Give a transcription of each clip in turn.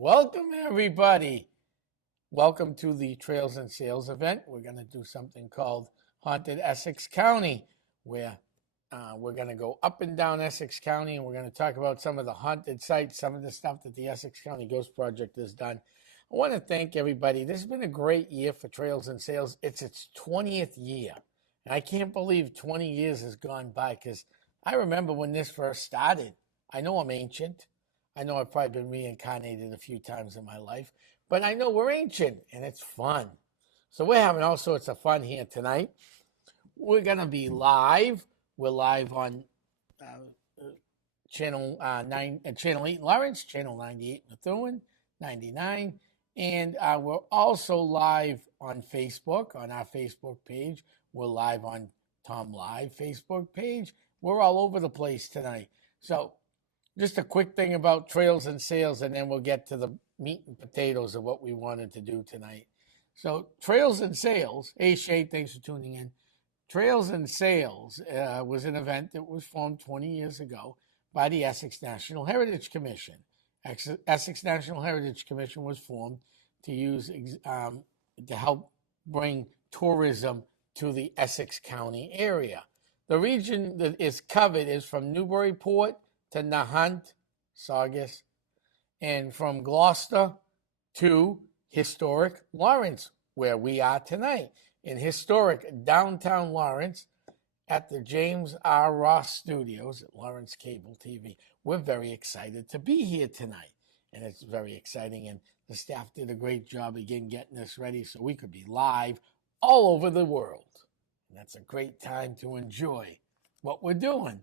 Welcome, everybody. Welcome to the Trails and Sales event. We're going to do something called Haunted Essex County, where we're going to go up and down Essex County, and we're going to talk about some of the haunted sites, some of the stuff that the Essex County Ghost Project has done. I want to thank everybody. This has been a great year for Trails and Sales. It's its 20th year, and I can't believe 20 years has gone by because I remember when this first started. I know I'm ancient. I know I've probably been reincarnated a few times in my life, but I know we're ancient and it's fun. So we're having all sorts of fun here tonight. We're going to be live. We're live on channel 8 in Lawrence, channel 98 in Methuen, 99. And we're also live on Facebook, on our Facebook page. We're live on Tom Live Facebook page. We're all over the place tonight. So just a quick thing about Trails and Sales, and then we'll get to the meat and potatoes of what we wanted to do tonight. So Trails and Sales, hey Shay, thanks for tuning in. Trails and Sales was an event that was formed 20 years ago by the Essex National Heritage Commission. Essex National Heritage Commission was formed to help bring tourism to the Essex County area. The region that is covered is from Newburyport to Nahant, Saugus, and from Gloucester to historic Lawrence, where we are tonight, in historic downtown Lawrence at the James R. Ross Studios at Lawrence Cable TV. We're very excited to be here tonight, and it's very exciting, and the staff did a great job again getting this ready so we could be live all over the world. And that's a great time to enjoy what we're doing.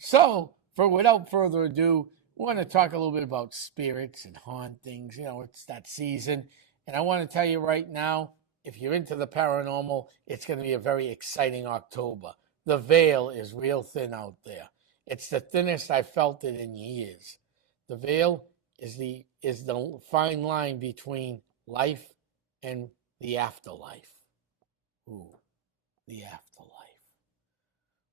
So, without further ado, we want to talk a little bit about spirits and hauntings. You know, it's that season. And I want to tell you right now, if you're into the paranormal, it's going to be a very exciting October. The veil is real thin out there. It's the thinnest I've felt it in years. The veil is the fine line between life and the afterlife. Ooh, the afterlife.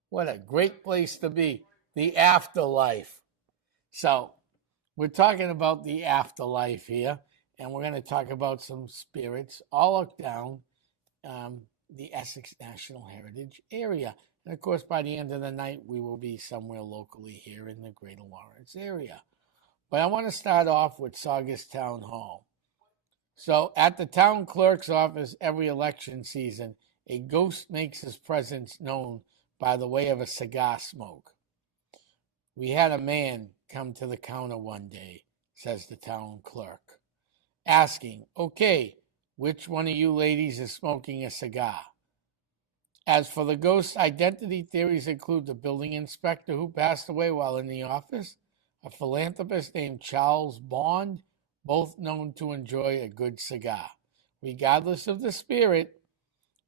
What a great place to be. The afterlife. So we're talking about the afterlife here, and we're going to talk about some spirits all down the Essex National Heritage area. And of course, by the end of the night, we will be somewhere locally here in the Greater Lawrence area. But I want to start off with Saugus Town Hall. So at the town clerk's office every election season, a ghost makes his presence known by the way of a cigar smoke. We had a man come to the counter one day, says the town clerk, asking, okay, which one of you ladies is smoking a cigar? As for the ghost's identity theories include the building inspector who passed away while in the office, a philanthropist named Charles Bond, both known to enjoy a good cigar. Regardless of the spirit,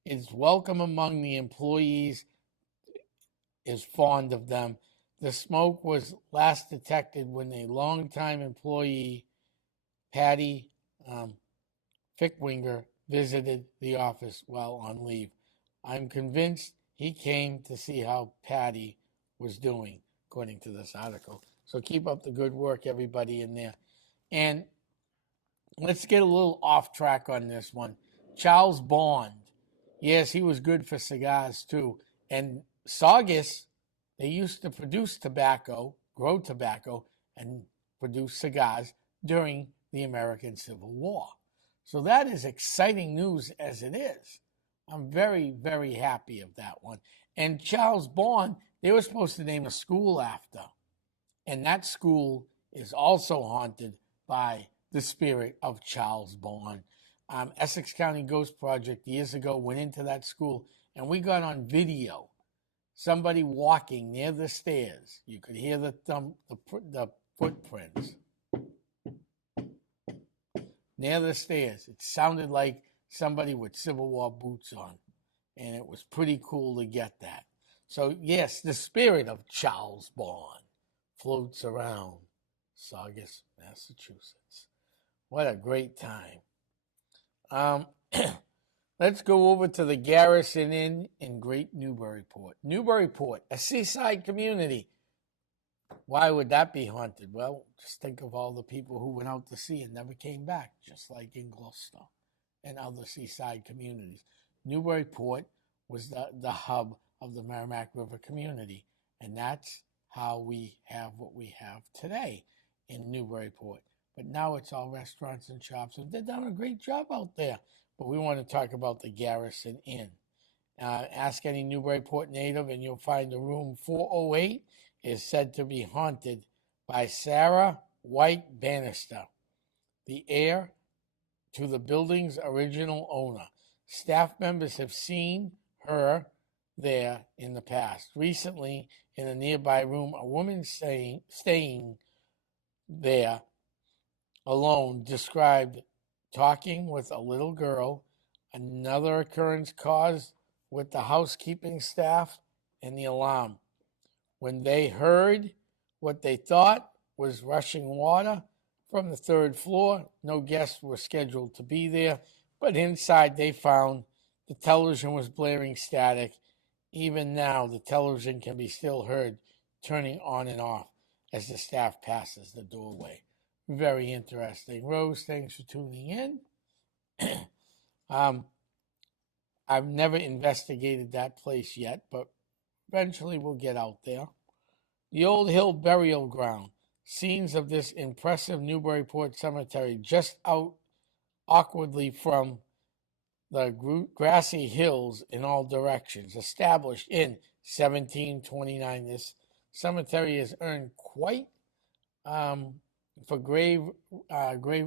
is welcome among the employees, is fond of them. The smoke was last detected when a longtime employee, Patty Fickwinger, visited the office while on leave. I'm convinced he came to see how Patty was doing, according to this article. So keep up the good work, everybody in there. And let's get a little off track on this one. Charles Bond. Yes, he was good for cigars, too. And Saugus, they used to produce tobacco, grow tobacco, and produce cigars during the American Civil War. So that is exciting news as it is. I'm very, very happy of that one. And Charles Bond, they were supposed to name a school after. And that school is also haunted by the spirit of Charles Bond. Essex County Ghost Project years ago went into that school, and we got on video somebody walking near the stairs. You could hear the footprints near the stairs. It sounded like somebody with Civil War boots on, and it was pretty cool to get that. So yes, the spirit of Charles Bond floats around Saugus, Massachusetts. What a great time. Let's go over to the Garrison Inn in Great Newburyport. Newburyport, a seaside community. Why would that be haunted? Well, just think of all the people who went out to sea and never came back, just like in Gloucester and other seaside communities. Newburyport was the hub of the Merrimack River community, and that's how we have what we have today in Newburyport. But now it's all restaurants and shops, and they've done a great job out there. But we want to talk about the Garrison Inn. Ask any Newburyport native, and you'll find the room 408 is said to be haunted by Sarah White Bannister, the heir to the building's original owner. Staff members have seen her there in the past. Recently, in a nearby room, a woman staying there alone described talking with a little girl. Another occurrence caused with the housekeeping staff and the alarm. When they heard what they thought was rushing water from the third floor, no guests were scheduled to be there, but inside they found the television was blaring static. Even now, the television can be still heard turning on and off as the staff passes the doorway. Very interesting. Rose, thanks for tuning in. I've never investigated that place yet, but eventually we'll get out there. The Old Hill Burial Ground. Scenes of this impressive Newburyport cemetery just out awkwardly from the grassy hills in all directions. Established in 1729, this cemetery has earned quite for grave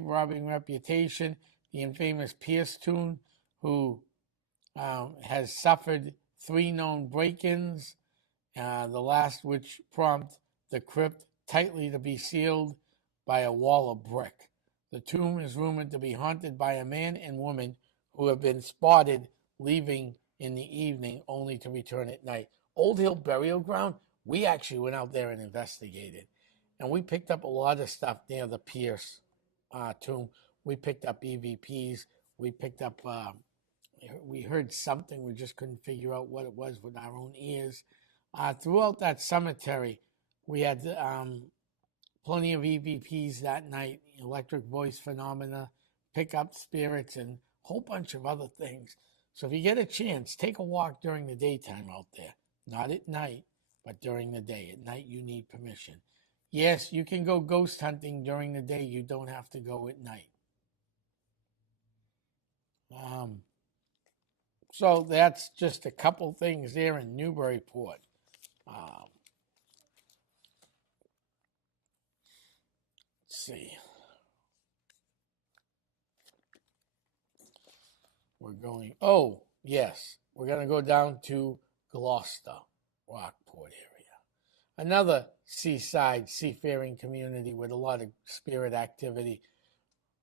robbing reputation. The infamous Pierce Toon, who has suffered 3 known break-ins, the last which prompt the crypt tightly to be sealed by a wall of brick. The tomb is rumored to be haunted by a man and woman who have been spotted leaving in the evening only to return at night. Old Hill Burial Ground, we actually went out there and investigated. And we picked up a lot of stuff near the Pierce tomb. We picked up EVPs. We picked up, we heard something. We just couldn't figure out what it was with our own ears. Throughout that cemetery, we had plenty of EVPs that night, electric voice phenomena, pickup spirits, and a whole bunch of other things. So if you get a chance, take a walk during the daytime out there. Not at night, but during the day. At night, you need permission. Yes, you can go ghost hunting during the day. You don't have to go at night. So that's just a couple things there in Newburyport. Let's see. We're going, oh, yes, we're going to go down to Gloucester, Rockport area. Another seaside, seafaring community with a lot of spirit activity.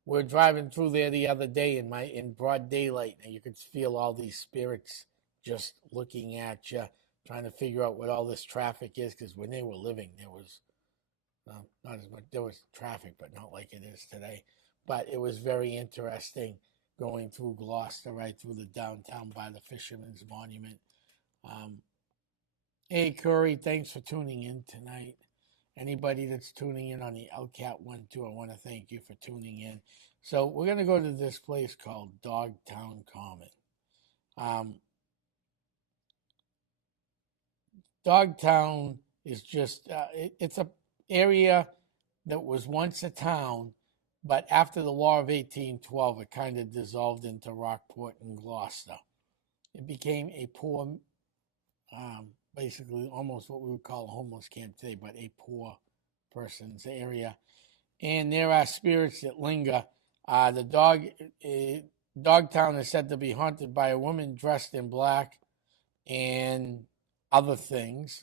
We're driving through there the other day in broad daylight, and you could feel all these spirits just looking at you, trying to figure out what all this traffic is, because when they were living, there was not as much, there was traffic, but not like it is today. But it was very interesting going through Gloucester, right through the downtown by the Fisherman's Monument. Hey, Curry, thanks for tuning in tonight. Anybody that's tuning in on the LCAT 1-2, I want to thank you for tuning in. So we're going to go to this place called Dogtown Common. Dogtown is just, it's a area that was once a town, but after the War of 1812, it kind of dissolved into Rockport and Gloucester. It became a poor, basically almost what we would call a homeless camp today, but a poor person's area. And there are spirits that linger. Dogtown is said to be haunted by a woman dressed in black and other things.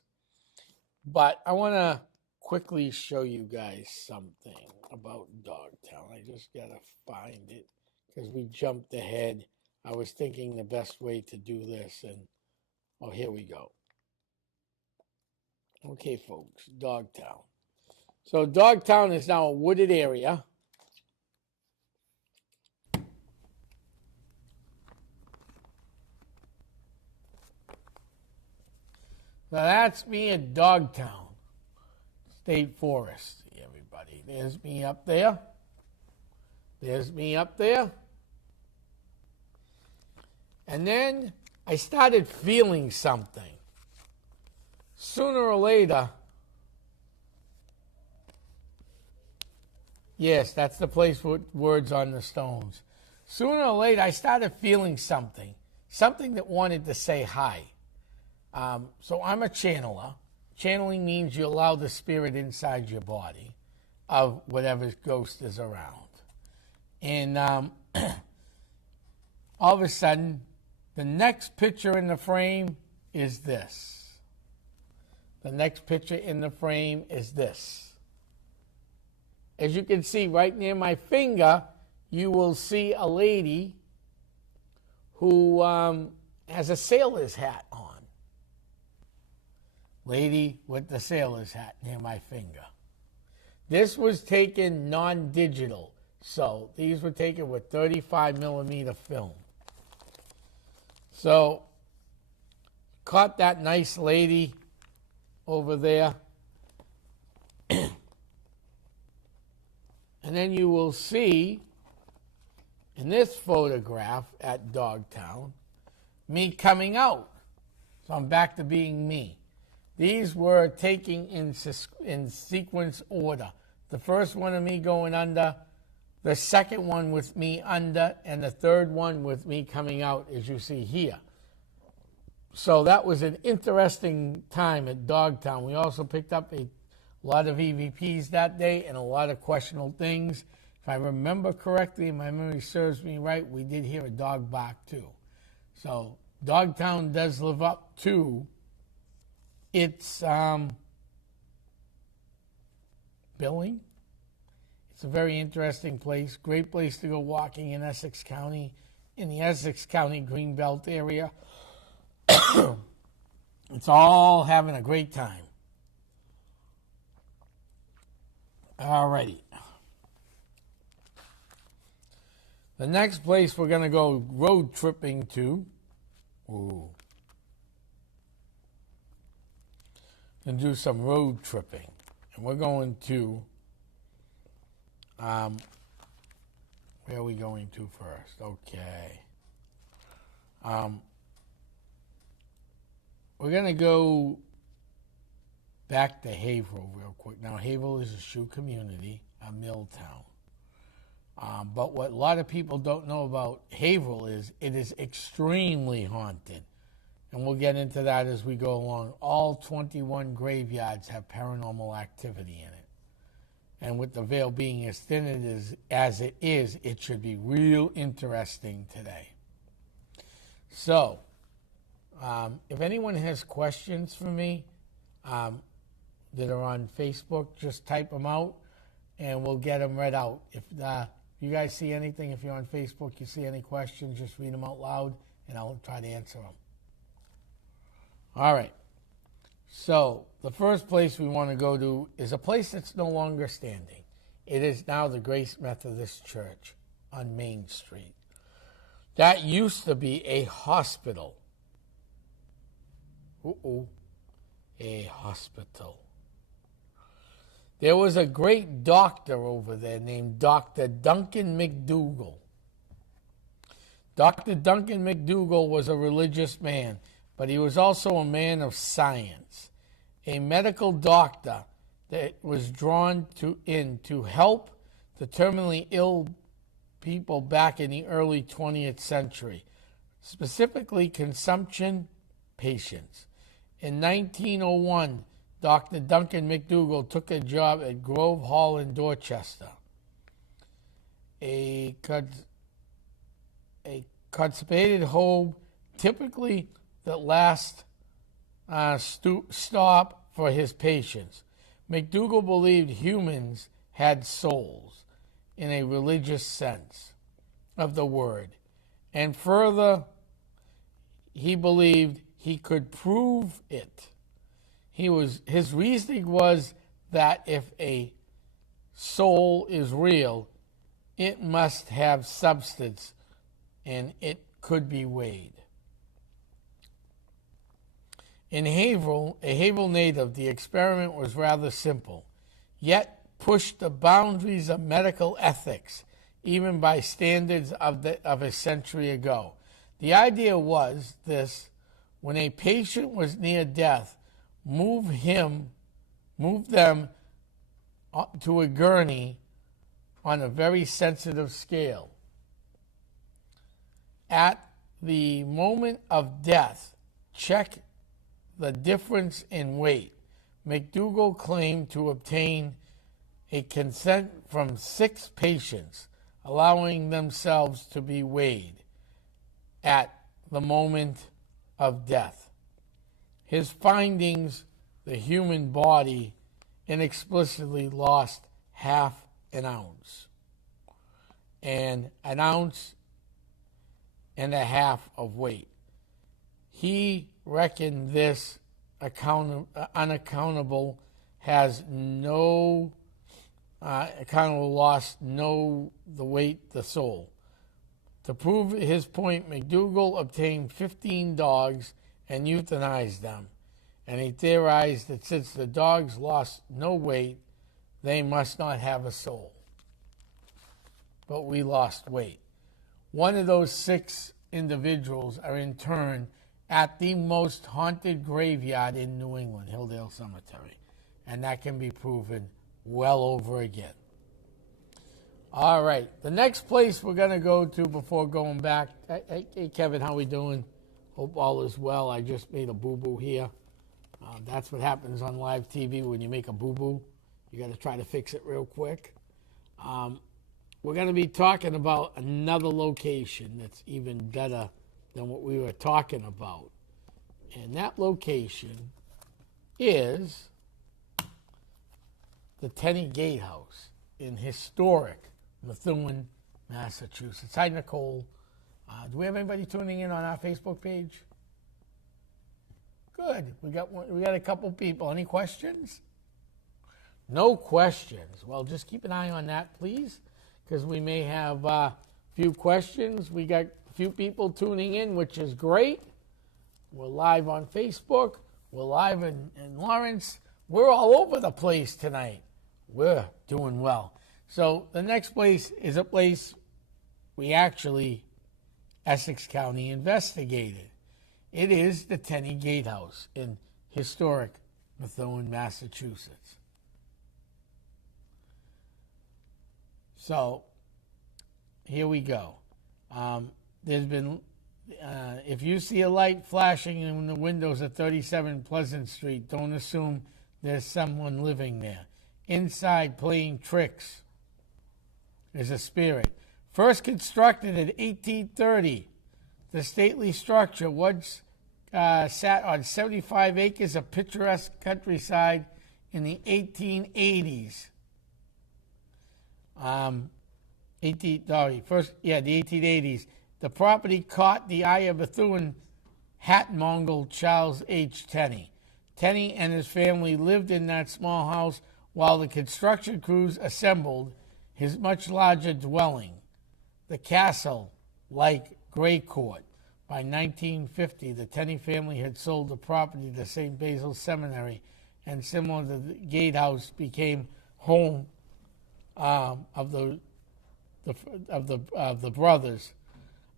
But I want to quickly show you guys something about Dogtown. I just got to find it because we jumped ahead. I was thinking the best way to do this, and oh, here we go. Okay, folks, Dogtown. So Dogtown is now a wooded area. So that's me at Dogtown. State Forest. Everybody, there's me up there. There's me up there. And then I started feeling something. Sooner or later, yes, that's the place with words on the stones. Sooner or later, I started feeling something that wanted to say hi. So I'm a channeler. Channeling means you allow the spirit inside your body of whatever ghost is around. And all of a sudden, the next picture in the frame is this. The next picture in the frame is this. As you can see right near my finger, you will see a lady who has a sailor's hat on. Lady with the sailor's hat near my finger. This was taken non-digital, so these were taken with 35 millimeter film. So, caught that nice lady over there. And then you will see in this photograph at Dogtown, me coming out. So I'm back to being me. These were taken in sequence order. The first one of me going under, the second one with me under, and the third one with me coming out, as you see here. So that was an interesting time at Dogtown. We also picked up a lot of EVPs that day and a lot of questionable things. If I remember correctly, my memory serves me right, we did hear a dog bark too. So Dogtown does live up to its billing. It's a very interesting place, great place to go walking in Essex County, in the Essex County Greenbelt area. It's all having a great time. Alrighty. The next place we're going to go road tripping to, and do some road tripping. And we're going to, where are we going to first? Okay. We're going to go back to Haverhill real quick. Now, Haverhill is a shoe community, a mill town. But what a lot of people don't know about Haverhill is it is extremely haunted. And we'll get into that as we go along. All 21 graveyards have paranormal activity in it. And with the veil being as thin as it is, it should be real interesting today. So, if anyone has questions for me that are on Facebook, just type them out and we'll get them read out. If you guys see anything, if you're on Facebook, you see any questions, just read them out loud and I'll try to answer them. All right. So the first place we want to go to is a place that's no longer standing. It is now the Grace Methodist Church on Main Street. That used to be a hospital. A hospital. There was a great doctor over there named Dr. Duncan McDougall. Dr. Duncan McDougall was a religious man, but he was also a man of science, a medical doctor that was drawn to help the terminally ill people back in the early 20th century, specifically consumption patients. In 1901, Dr. Duncan McDougall took a job at Grove Hall in Dorchester, a constipated home, typically the last stop for his patients. McDougall believed humans had souls in a religious sense of the word, and further, he believed he could prove it. His reasoning was that if a soul is real, it must have substance and it could be weighed. In Haverhill, a Haverhill native, the experiment was rather simple. yet pushed the boundaries of medical ethics, even by standards of a century ago. The idea was this: when a patient was near death, move them to a gurney on a very sensitive scale. At the moment of death, check the difference in weight. McDougall claimed to obtain a consent from 6 patients, allowing themselves to be weighed at the moment of death. His findings: the human body inexplicably lost half an ounce and an ounce and a half of weight. He reckoned this unaccountable has no accountable loss, no the weight, the soul. To prove his point, McDougall obtained 15 dogs and euthanized them, and he theorized that since the dogs lost no weight, they must not have a soul. But we lost weight. One of those 6 individuals are interned at the most haunted graveyard in New England, Hilldale Cemetery, and that can be proven well over again. All right, the next place we're going to go to before going back. Hey, Kevin, how we doing? Hope all is well. I just made a boo-boo here. That's what happens on live TV when you make a boo-boo. You got to try to fix it real quick. We're going to be talking about another location that's even better than what we were talking about. And that location is the Tenney Gatehouse in historic Methuen, Massachusetts. Hi, Nicole. Do we have anybody tuning in on our Facebook page? Good. We got a couple people. Any questions? No questions. Well, just keep an eye on that, please, because we may have a few questions. We got a few people tuning in, which is great. We're live on Facebook. We're live in Lawrence. We're all over the place tonight. We're doing well. So the next place is a place we actually, Essex County, investigated. It is the Tenney Gatehouse in historic Methuen, Massachusetts. So here we go. There's been, if you see a light flashing in the windows of 37 Pleasant Street, don't assume there's someone living there. Inside playing tricks is a spirit. First constructed in 1830, the stately structure once sat on 75 acres of picturesque countryside in the 1880s. The 1880s. The property caught the eye of Methuen hat mongol Charles H. Tenney. Tenney and his family lived in that small house while the construction crews assembled his much larger dwelling, the castle-like Gray Court. By 1950, the Tenney family had sold the property to St. Basil's Seminary, and similar to the gatehouse, became home of the brothers.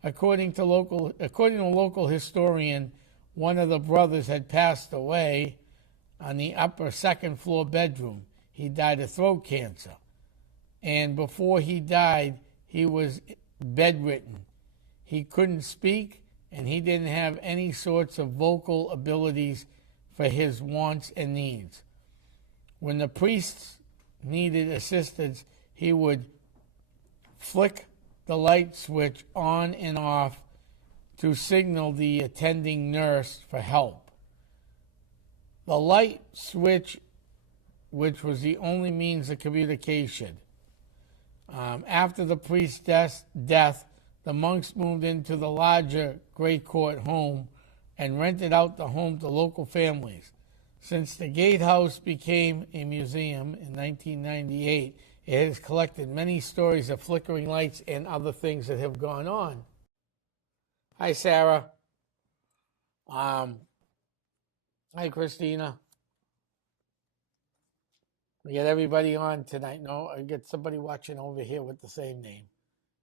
According to a local historian, one of the brothers had passed away on the upper second floor bedroom. He died of throat cancer, and before he died, he was bedridden. He couldn't speak, and he didn't have any sorts of vocal abilities for his wants and needs. When the priests needed assistance, he would flick the light switch on and off to signal the attending nurse for help. The light switch, which was the only means of communication. After the priest's death, the monks moved into the larger Great Court home and rented out the home to local families. Since the gatehouse became a museum in 1998, it has collected many stories of flickering lights and other things that have gone on. Hi, Sarah. Hi, Christina. We get everybody on tonight. No, I get somebody watching over here with the same name.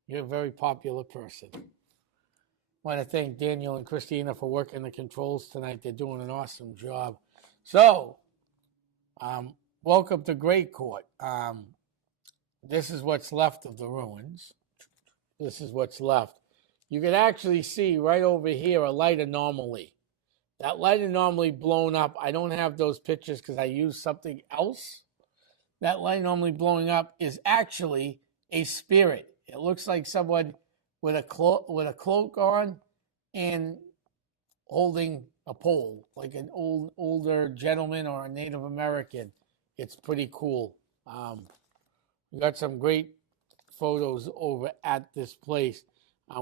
You're a very popular person. I want to thank Daniel and Christina for working the controls tonight. They're doing an awesome job. So, welcome to Great Court. This is what's left of the ruins. This is what's left. You can actually see right over here a light anomaly. That light anomaly blown up. I don't have those pictures because I used something else. That light anomaly blowing up is actually a spirit. It looks like someone with a cloak on and holding a pole, like an older gentleman or a Native American. It's pretty cool. We got some great photos over at this place.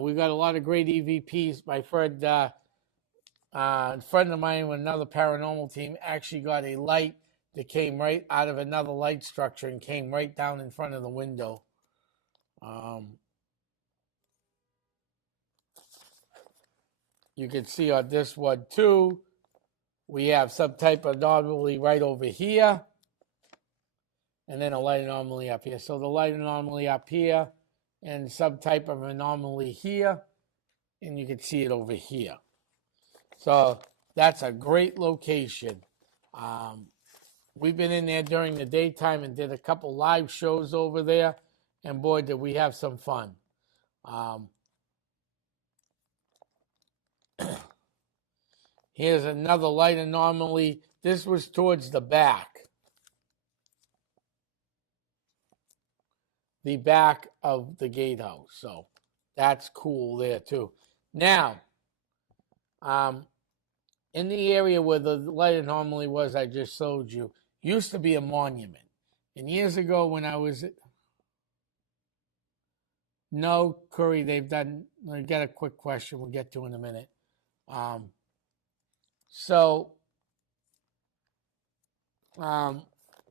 We've got a lot of great EVPs. My friend, a friend of mine with another paranormal team actually got a light that came right out of another light structure and came right down in front of the window. You can see on this one too, we have some type of anomaly right over here, and then a light anomaly up here. So the light anomaly up here, and some type of anomaly here, and you can see it over here. So that's a great location. We've been in there during the daytime and did a couple live shows over there, and boy, did we have some fun. Here's another light anomaly. This was towards the back of the gatehouse. So that's cool there too. Now, in the area where the light anomaly was I just showed you, used to be a monument. And years ago when I was... No, Curry, they've done... I got a quick question we'll get to in a minute.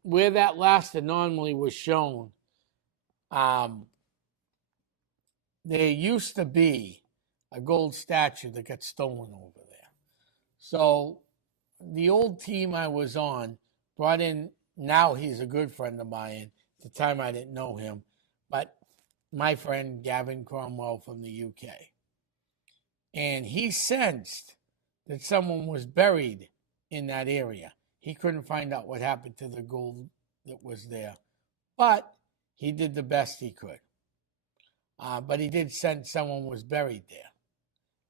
Where that last anomaly was shown, there used to be a gold statue that got stolen over there. So the old team I was on brought in, now he's a good friend of mine. At the time I didn't know him, but my friend Gavin Cromwell from the UK. And he sensed that someone was buried in that area. He couldn't find out what happened to the gold that was there, but he did the best he could. But he did sense someone was buried there.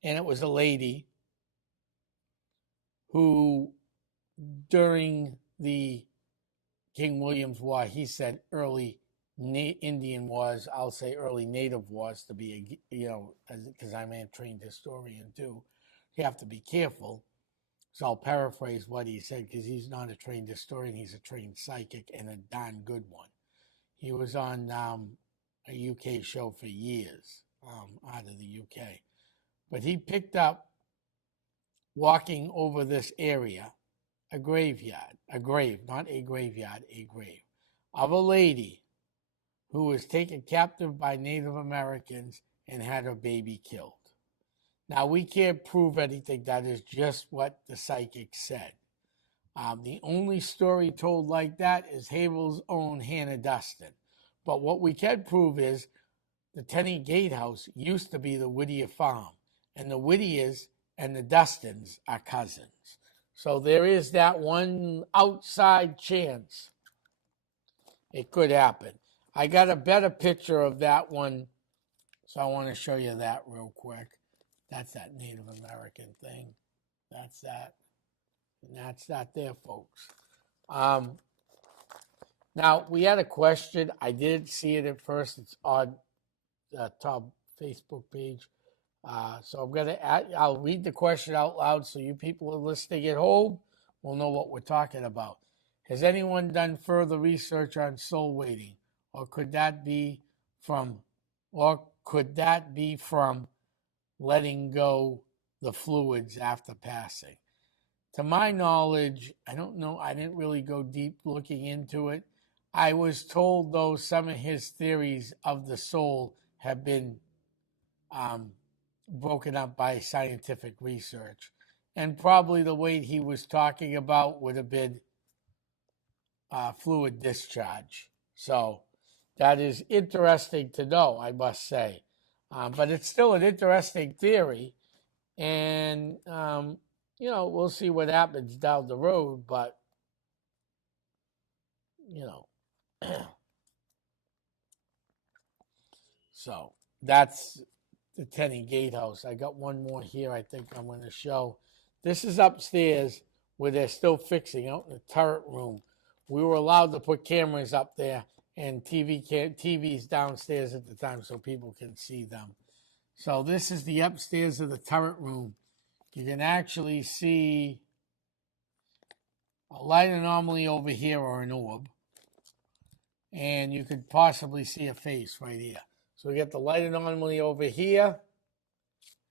And it was a lady who, during the King William's War, he said early Indian wars, I'll say early Native wars to be, because I'm a trained historian too. You have to be careful. So I'll paraphrase what he said because he's not a trained historian. He's a trained psychic and a darn good one. He was on a UK show for years out of the UK. But he picked up, walking over this area, a grave, not a graveyard, a grave, of a lady who was taken captive by Native Americans and had her baby killed. Now, we can't prove anything. That is just what the psychic said. The only story told like that is Havel's own Hannah Dustin. But what we can prove is the Tenney Gatehouse used to be the Whittier farm, and the Whittiers and the Dustins are cousins. So there is that one outside chance it could happen. I got a better picture of that one, so I want to show you that real quick. That's that Native American thing. That's that. And that's that there, folks. Now, we had a question. I didn't see it at first. It's on the top Facebook page. So I'll read the question out loud so you people are listening at home will know what we're talking about. Has anyone done further research on soul waiting? Or could that be from letting go the fluids after passing? To my knowledge, I don't know. I didn't really go deep looking into it. I was told, though, some of his theories of the soul have been broken up by scientific research. And probably the weight he was talking about would have been fluid discharge. So that is interesting to know, I must say. But it's still an interesting theory. And, we'll see what happens down the road. But, so that's the Tenney Gatehouse. I got one more here I think I'm going to show. This is upstairs where they're still fixing out in the turret room. We were allowed to put cameras up there and TVs downstairs at the time so people can see them. So this is the upstairs of the turret room. You can actually see a light anomaly over here or an orb. And you could possibly see a face right here. So we got the light anomaly over here.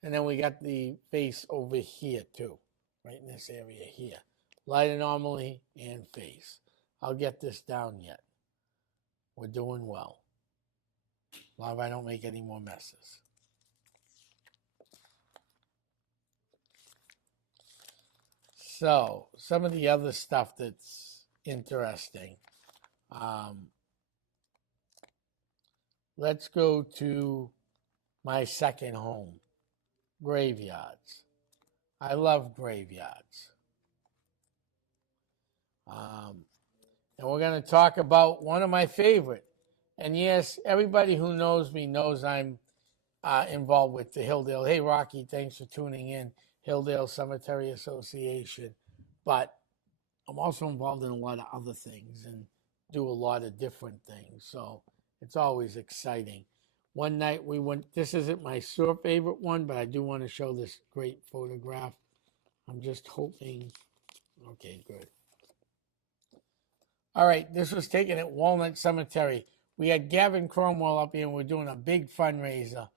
And then we got the face over here too. Right in this area here. Light anomaly and face. I'll get this down yet. We're doing well. As long as I don't make any more messes. So, some of the other stuff that's interesting. Let's go to my second home, graveyards. I love graveyards. And we're going to talk about one of my favorite. And yes, everybody who knows me knows I'm involved with the Hilldale. Hey, Rocky, thanks for tuning in. Hilldale Cemetery Association. But I'm also involved in a lot of other things and do a lot of different things. So it's always exciting. One night we went, this isn't my super favorite one, but I do want to show this great photograph. I'm just hoping, okay, good. All right, this was taken at Walnut Cemetery. We had Gavin Cromwell up here and we're doing a big fundraiser.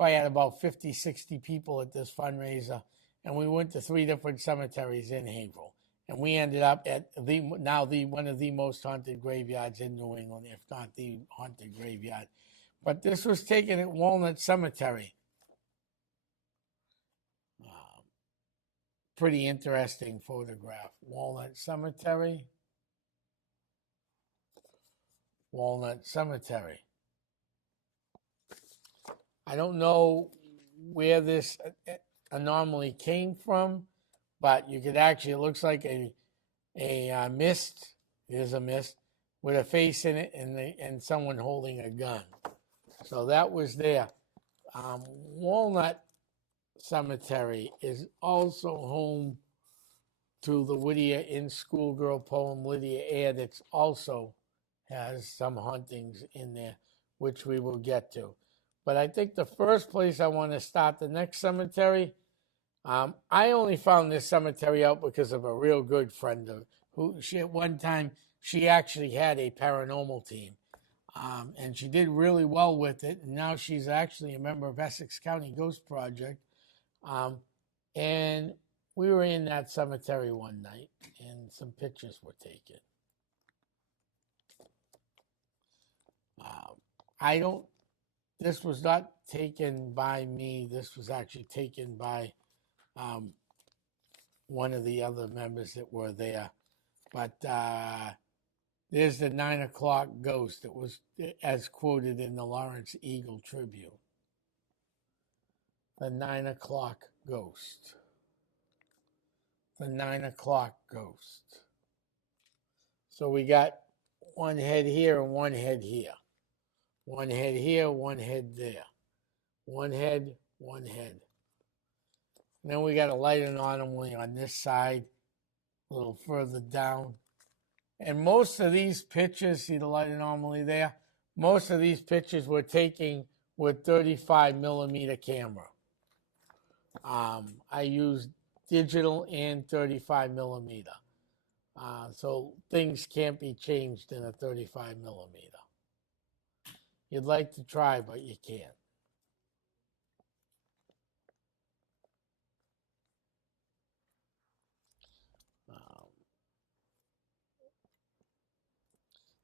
I had about 50, 60 people at this fundraiser. And we went to 3 different cemeteries in Haverhill. And we ended up at one of the most haunted graveyards in New England, if not the haunted graveyard. But this was taken at Walnut Cemetery. Pretty interesting photograph. Walnut Cemetery. Walnut Cemetery. I don't know where this anomaly came from, but you could actually, it looks like a mist. It is a mist with a face in it and someone holding a gun. So that was there. Walnut Cemetery is also home to the Whittier in schoolgirl poem Lydia Air that also has some hauntings in there, which we will get to. But I think the first place I want to start, the next cemetery, I only found this cemetery out because of a real good friend of who she at one time she actually had a paranormal team, and she did really well with it. And now she's actually a member of Essex County Ghost Project, and we were in that cemetery one night, and some pictures were taken. This was not taken by me. This was actually taken by one of the other members that were there. But there's the 9 o'clock ghost that was as quoted in the Lawrence Eagle Tribune. The 9 o'clock ghost. The 9 o'clock ghost. So we got one head here and one head here. One head here, one head there. One head, one head. And then we got a light anomaly on this side, a little further down. And most of these pictures, see the light anomaly there? Most of these pictures were taken with 35 millimeter camera. I used digital and 35 millimeter. So things can't be changed in a 35 millimeter. You'd like to try, but you can't.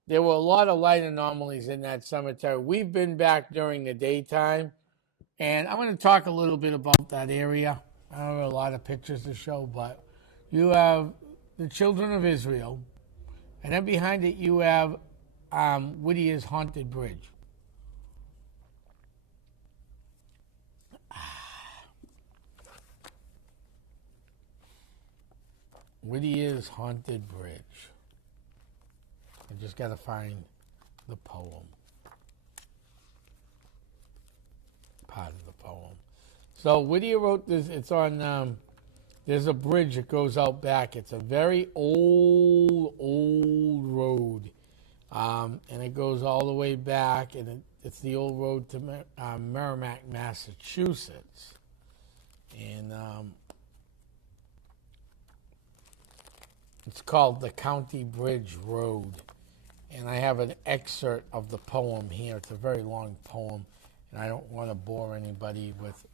There were a lot of light anomalies in that cemetery. We've been back during the daytime, and I'm going to talk a little bit about that area. I don't have a lot of pictures to show, but you have the children of Israel. And then behind it you have Whittier's Haunted Bridge. Whittier's Haunted Bridge. I just got to find the poem. Part of the poem. So Whittier wrote this. It's on, there's a bridge that goes out back. It's a very old road. And it goes all the way back, and it's the old road to Merrimack, Massachusetts. And it's called the County Bridge Road. And I have an excerpt of the poem here. It's a very long poem, and I don't want to bore anybody with it.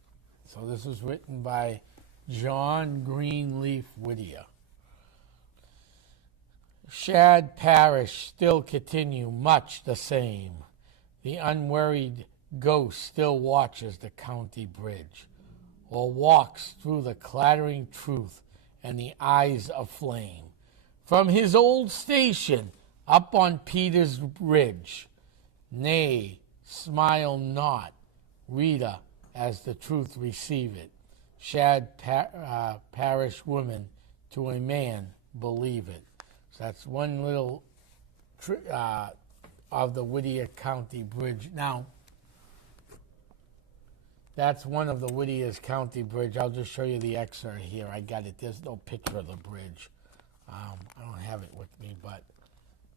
So this was written by John Greenleaf Whittier. Shad Parish still continue much the same. The unworried ghost still watches the county bridge, or walks through the clattering truth and the eyes of flame. From his old station up on Peter's Ridge, nay, smile not, reader, as the truth receive it. Shad Parish women, to a man believe it. So that's one little of the Whittier County Bridge. Now, that's one of the Whittier's County Bridge. I'll just show you the excerpt here. I got it. There's no picture of the bridge. I don't have it with me, but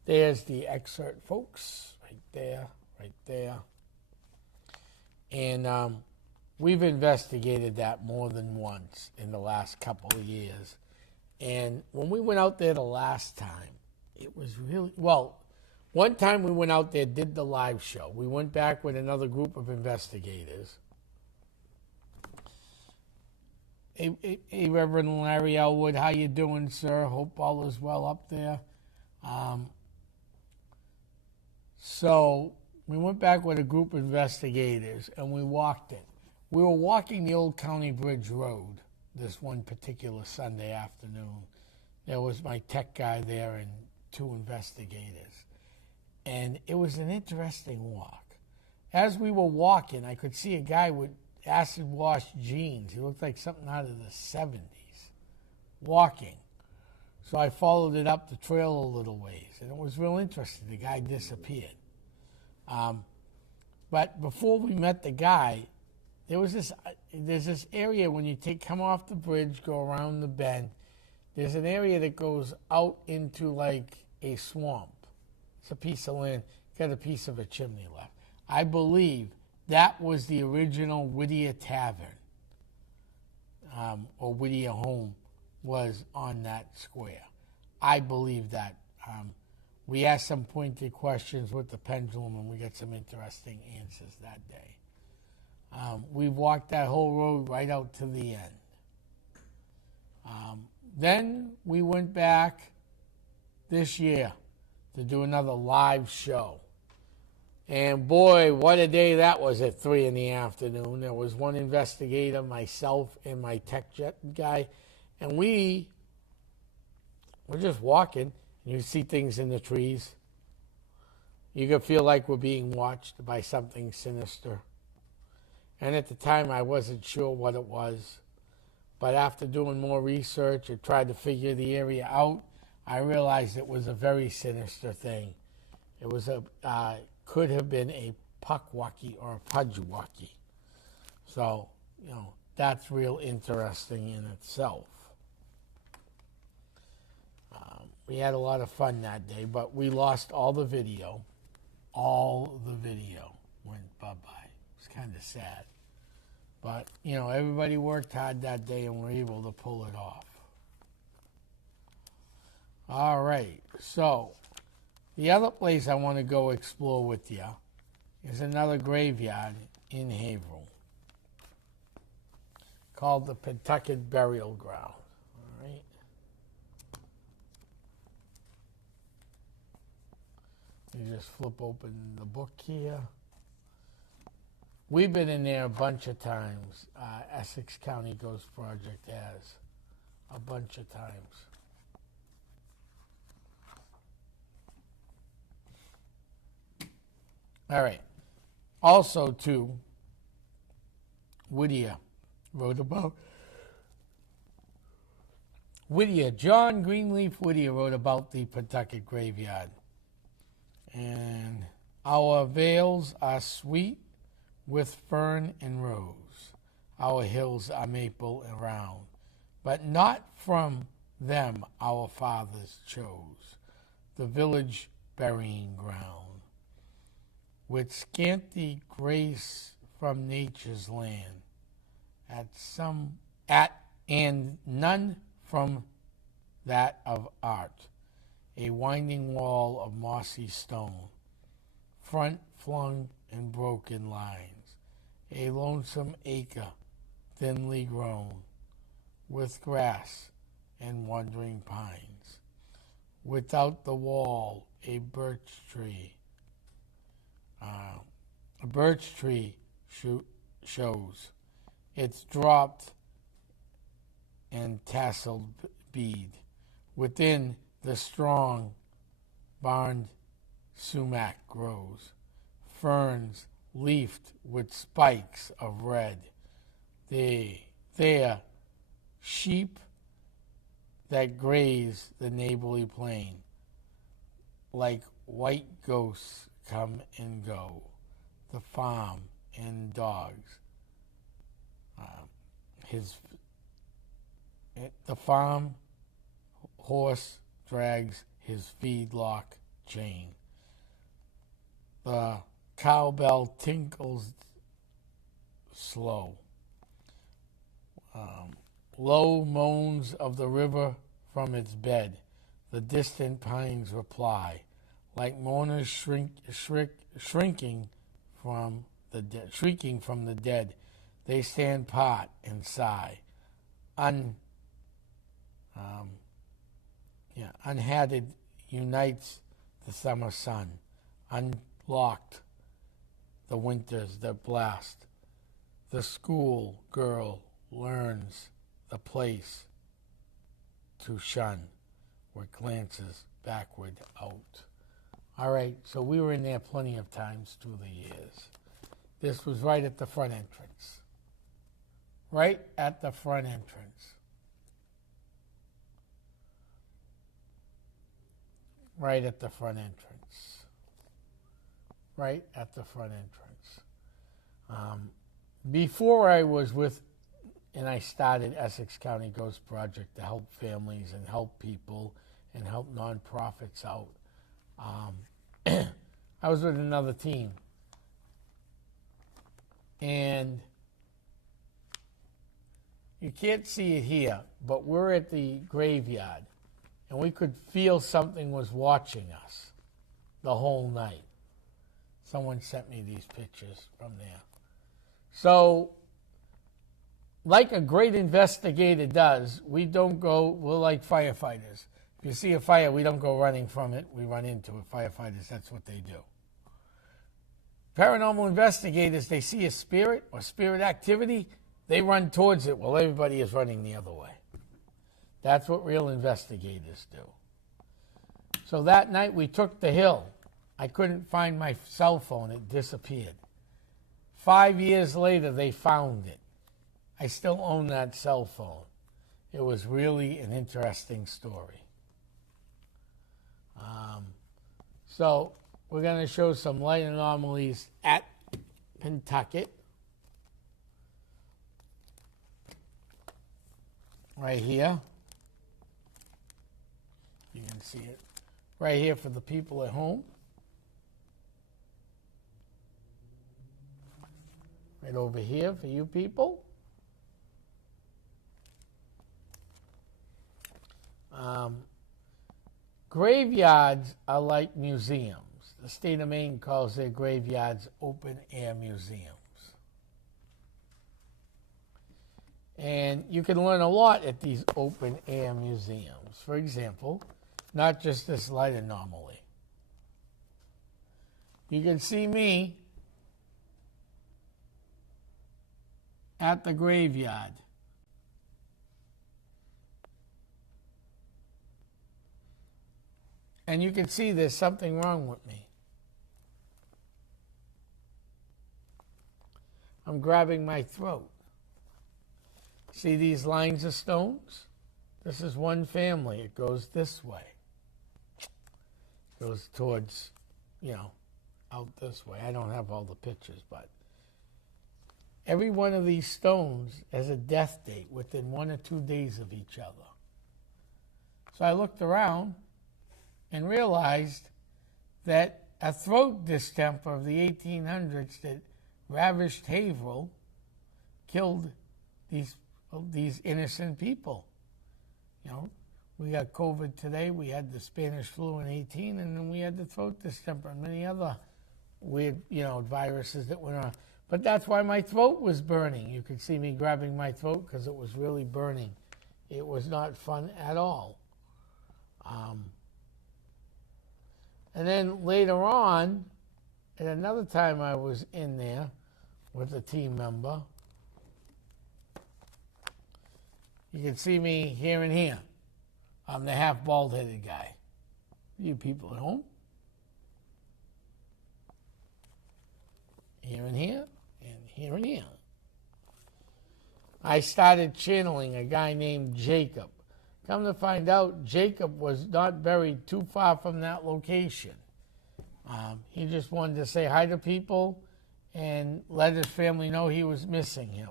there's the excerpt, folks. Right there, right there. And we've investigated that more than once in the last couple of years. And when we went out there the last time, it was really, well, one time we went out there, did the live show. We went back with another group of investigators. Hey, Reverend Larry Elwood, how you doing, sir? Hope all is well up there. So we went back with a group of investigators, and we walked it. We were walking the old County Bridge Road this one particular Sunday afternoon. There was my tech guy there and two investigators. And it was an interesting walk. As we were walking, I could see a guy with acid wash jeans. He looked like something out of the 70s, walking. So I followed it up the trail a little ways, and it was real interesting. The guy disappeared. But before we met the guy, there's this area when you come off the bridge, go around the bend, there's an area that goes out into like a swamp. It's a piece of land, got a piece of a chimney left. I believe that was the original Whittier Tavern, or Whittier Home was on that square. I believe that. We asked some pointed questions with the pendulum, and we got some interesting answers that day. We walked that whole road right out to the end. Then we went back this year to do another live show. And boy, what a day that was at 3 in the afternoon. There was one investigator, myself, and my tech jet guy. And we're just walking. And you see things in the trees. You could feel like we're being watched by something sinister. And at the time, I wasn't sure what it was. But after doing more research and trying to figure the area out, I realized it was a very sinister thing. It was could have been a puckwalkie or a pudgewalkie. So, that's real interesting in itself. We had a lot of fun that day, but we lost all the video. All the video went bye-bye. It's kind of sad. But, everybody worked hard that day and were able to pull it off. All right, so the other place I want to go explore with you is another graveyard in Haverhill called the Pentucket Burial Ground. All right. You just flip open the book here. We've been in there a bunch of times. Essex County Ghost Project has a bunch of times. All right. Also, too, Whittier wrote about John Greenleaf Whittier wrote about the Pawtucket graveyard. And our vales are sweet with fern and rose. Our hills are maple and round. But not from them our fathers chose the village burying ground. With scanty grace from nature's land, and none from that of art, a winding wall of mossy stone, front flung in broken lines, a lonesome acre thinly grown, with grass and wandering pines. Without the wall, a birch tree shows its dropped and tasseled bead. Within the strong barned sumac grows, ferns leafed with spikes of red. There, sheep that graze the neighborly plain, like white ghosts come and go. The farm and dogs, the farm horse drags his feedlock chain. The cowbell tinkles slow. Low moans of the river from its bed. The distant pines reply, like mourners shrieking from the dead. They stand part and sigh. Unhatted unites the summer sun. Unlocked the winters that blast. The school girl learns the place to shun, where glances backward out. All right, so we were in there plenty of times through the years. This was right at the front entrance. Right at the front entrance. Right at the front entrance. Right at the front entrance. Before I was and I started Essex County Ghost Project to help families and help people and help nonprofits out. I was with another team. And you can't see it here, but we're at the graveyard. And we could feel something was watching us the whole night. Someone sent me these pictures from there. So, like a great investigator does, we're like firefighters. If you see a fire, we don't go running from it, we run into it. Firefighters, that's what they do. Paranormal investigators, they see a spirit or spirit activity, they run towards it while everybody is running the other way. That's what real investigators do. So that night we took the hill. I couldn't find my cell phone. It disappeared. 5 years later, they found it. I still own that cell phone. It was really an interesting story. So we're going to show some light anomalies at Pawtucket. Right here. You can see it right here for the people at home. Right over here for you people. Graveyards are like museums. The state of Maine calls their graveyards open-air museums. And you can learn a lot at these open-air museums. For example, not just this light anomaly. You can see me at the graveyard. And you can see there's something wrong with me. I'm grabbing my throat. See these lines of stones? This is one family. It goes this way. Goes towards, out this way. I don't have all the pictures, but every one of these stones has a death date within 1 or 2 days of each other. So I looked around and realized that a throat distemper of the 1800s that ravaged Haverhill killed these innocent people. We got COVID today, we had the Spanish flu in 18, and then we had the throat distemper and many other weird, viruses that went on. But that's why my throat was burning. You could see me grabbing my throat because it was really burning. It was not fun at all. And then later on, at another time I was in there with a team member, you can see me here and here. I'm the half bald-headed guy. You people at home? Here and here, and here and here. I started channeling a guy named Jacob. Come to find out, Jacob was not buried too far from that location. He just wanted to say hi to people and let his family know he was missing him.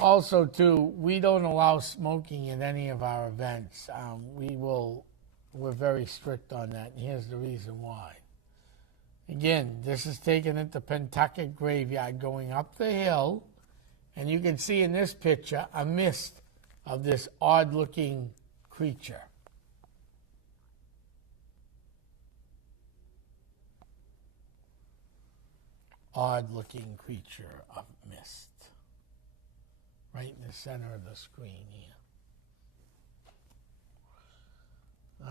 Also, too, we don't allow smoking at any of our events. We're very strict on that, and here's the reason why. Again, this is taken at the Pentucket Graveyard going up the hill, and you can see in this picture a mist of this odd-looking creature. Odd-looking creature of mist. Right in the center of the screen here.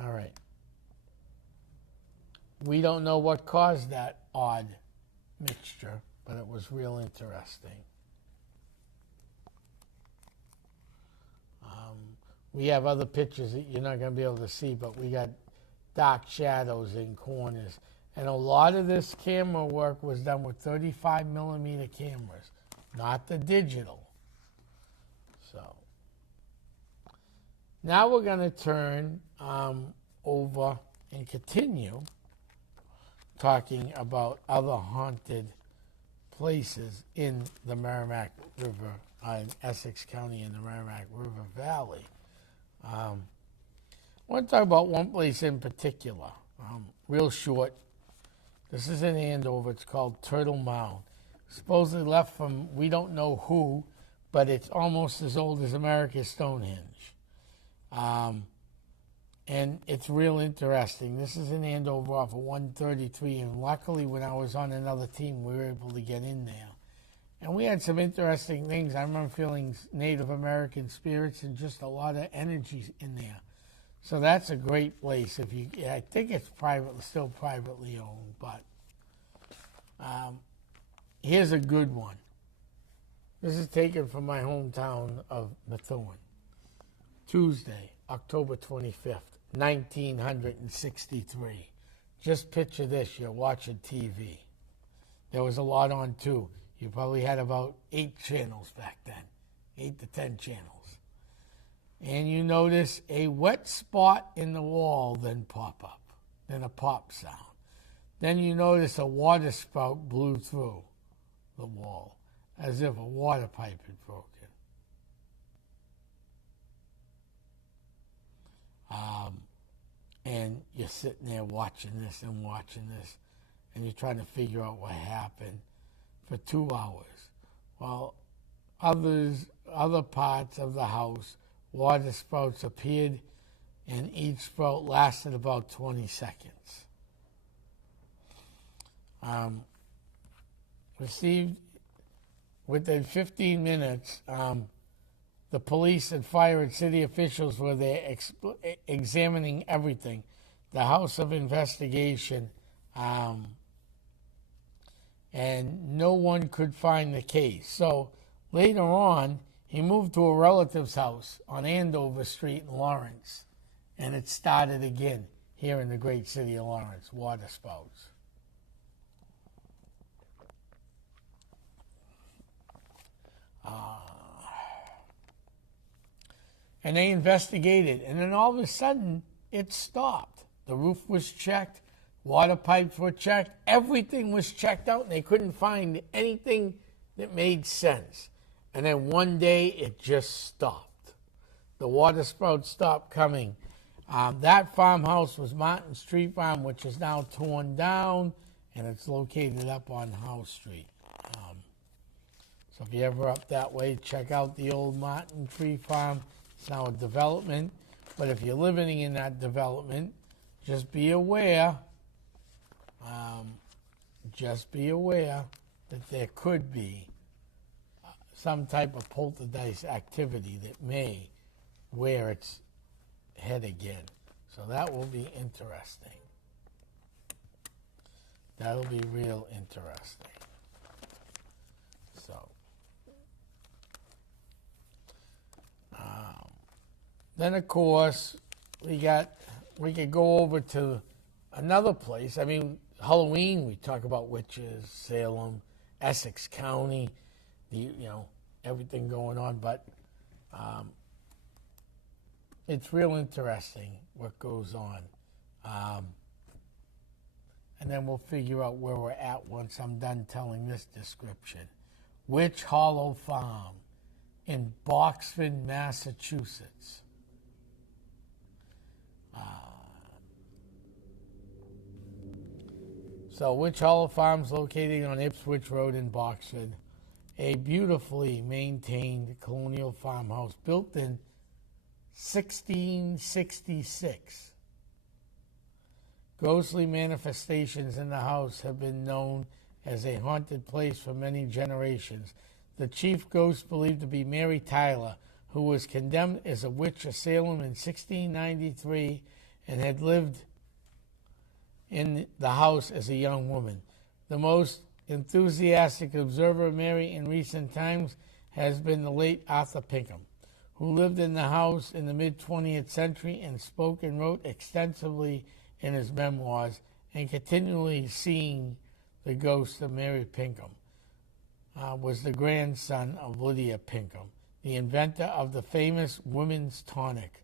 All right. We don't know what caused that odd mixture, but it was real interesting. We have other pictures that you're not going to be able to see, but we got dark shadows in corners. And a lot of this camera work was done with 35 millimeter cameras, not the digital. So now we're going to turn over and continue talking about other haunted places in the Merrimack River, in Essex County in the Merrimack River Valley. I want to talk about one place in particular, real short. This is in Andover. It's called Turtle Mound. Supposedly left from we don't know who, but it's almost as old as America's Stonehenge. And it's real interesting. This is in Andover off of 133, and luckily when I was on another team, we were able to get in there. And we had some interesting things. I remember feeling Native American spirits and just a lot of energy in there. So that's a great place. I think it's still privately owned, but here's a good one. This is taken from my hometown of Methuen. Tuesday, October 25th, 1963. Just picture this, you're watching TV. There was a lot on too. You probably had about 8 channels back then, 8 to 10 channels. And you notice a wet spot in the wall then pop up, then a pop sound. Then you notice a water spout blew through the wall, as if a water pipe had broken. And you're sitting there watching this, and you're trying to figure out what happened for 2 hours. Well, other parts of the house, water spouts appeared, and each spout lasted about 20 seconds. Received within 15 minutes, the police and fire and city officials were there examining everything. The House of Investigation, and no one could find the case. So later on, he moved to a relative's house on Andover Street in Lawrence, and it started again here in the great city of Lawrence, water spouts. And they investigated, and then all of a sudden, it stopped. The roof was checked, water pipes were checked, everything was checked out, and they couldn't find anything that made sense. And then one day, it just stopped. The water spouts stopped coming. That farmhouse was Martin Street Farm, which is now torn down, and it's located up on House Street. So if you're ever up that way, check out the old Martin Tree Farm. It's now a development. But if you're living in that development, just be aware, that there could be some type of poltergeist activity that may rear its head again. So that will be interesting. That'll be real interesting. So, then of course we could go over to another place. I mean, Halloween we talk about witches, Salem, Essex County, everything going on, but it's real interesting what goes on. And then we'll figure out where we're at once I'm done telling this description. Witch Hollow Farm in Boxford, Massachusetts. So Witch Hollow Farm is located on Ipswich Road in Boxford, a beautifully maintained colonial farmhouse built in 1666. Ghostly manifestations in the house have been known as a haunted place for many generations. The chief ghost believed to be Mary Tyler, who was condemned as a witch of Salem in 1693 and had lived in the house as a young woman. The most enthusiastic observer of Mary in recent times has been the late Arthur Pinkham, who lived in the house in the mid-20th century and spoke and wrote extensively in his memoirs, and continually seeing the ghost of Mary Pinkham. Was the grandson of Lydia Pinkham, the inventor of the famous women's tonic.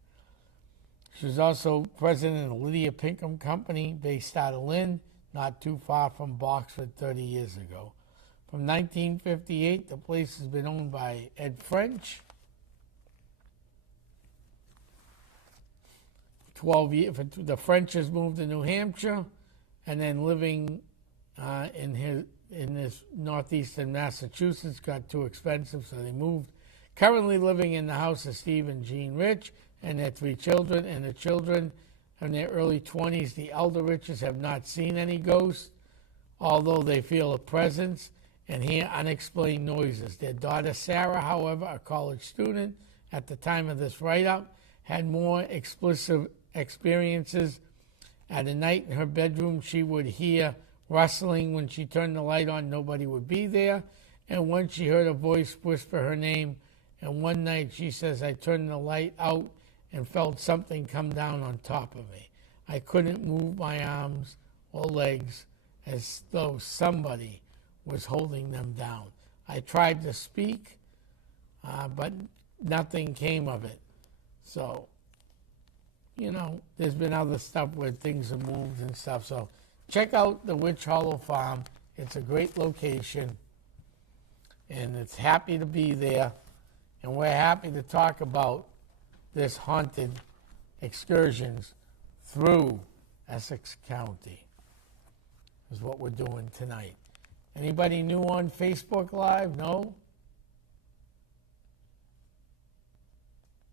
She was also president of the Lydia Pinkham Company, based out of Lynn, not too far from Boxford 30 years ago. From 1958, the place has been owned by Ed French. 12 years, the Frenches moved to New Hampshire, and then living in this northeastern Massachusetts got too expensive, so they moved. Currently living in the house of Steve and Jean Rich and their 3 children, and the children in their early 20s. The elder Riches have not seen any ghosts, although they feel a presence and hear unexplained noises. Their daughter Sarah, however, a college student at the time of this write-up, had more explicit experiences. At night in her bedroom, she would hear rustling. When she turned the light on, nobody would be there. And once she heard a voice whisper her name. And one night, she says, I turned the light out and felt something come down on top of me. I couldn't move my arms or legs, as though somebody was holding them down. I tried to speak, but nothing came of it. So, there's been other stuff where things have moved and stuff. So check out the Witch Hollow Farm. It's a great location, and it's happy to be there. And we're happy to talk about this haunted excursions through Essex County is what we're doing tonight. Anybody new on Facebook Live? No?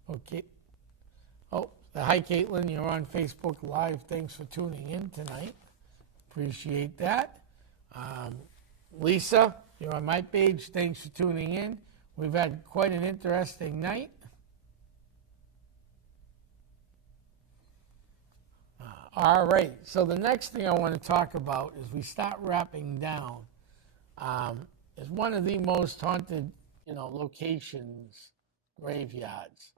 Okay. Oh, hi, Caitlin. You're on Facebook Live. Thanks for tuning in tonight. Appreciate that. Lisa, you're on my page. Thanks for tuning in. We've had quite an interesting night. All right. So the next thing I want to talk about as we start wrapping down is one of the most haunted, locations, graveyards.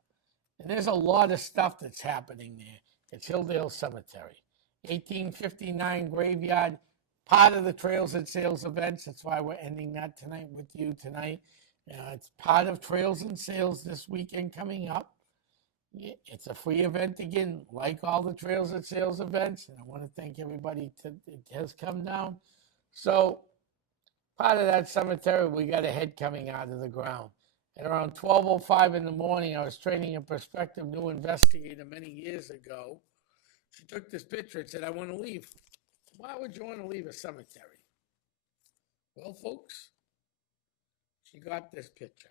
And there's a lot of stuff that's happening there. It's Hilldale Cemetery. 1859 graveyard, part of the Trails and Sales events. That's why we're ending that tonight with you tonight. It's part of Trails and Sales this weekend coming up. Yeah, it's a free event again, like all the Trails at Sales events. And I want to thank everybody that has come down. So part of that cemetery, we got a head coming out of the ground. At around 12:05 in the morning, I was training a prospective new investigator many years ago. She took this picture and said, I want to leave. Why would you want to leave a cemetery? Well, folks, she got this picture.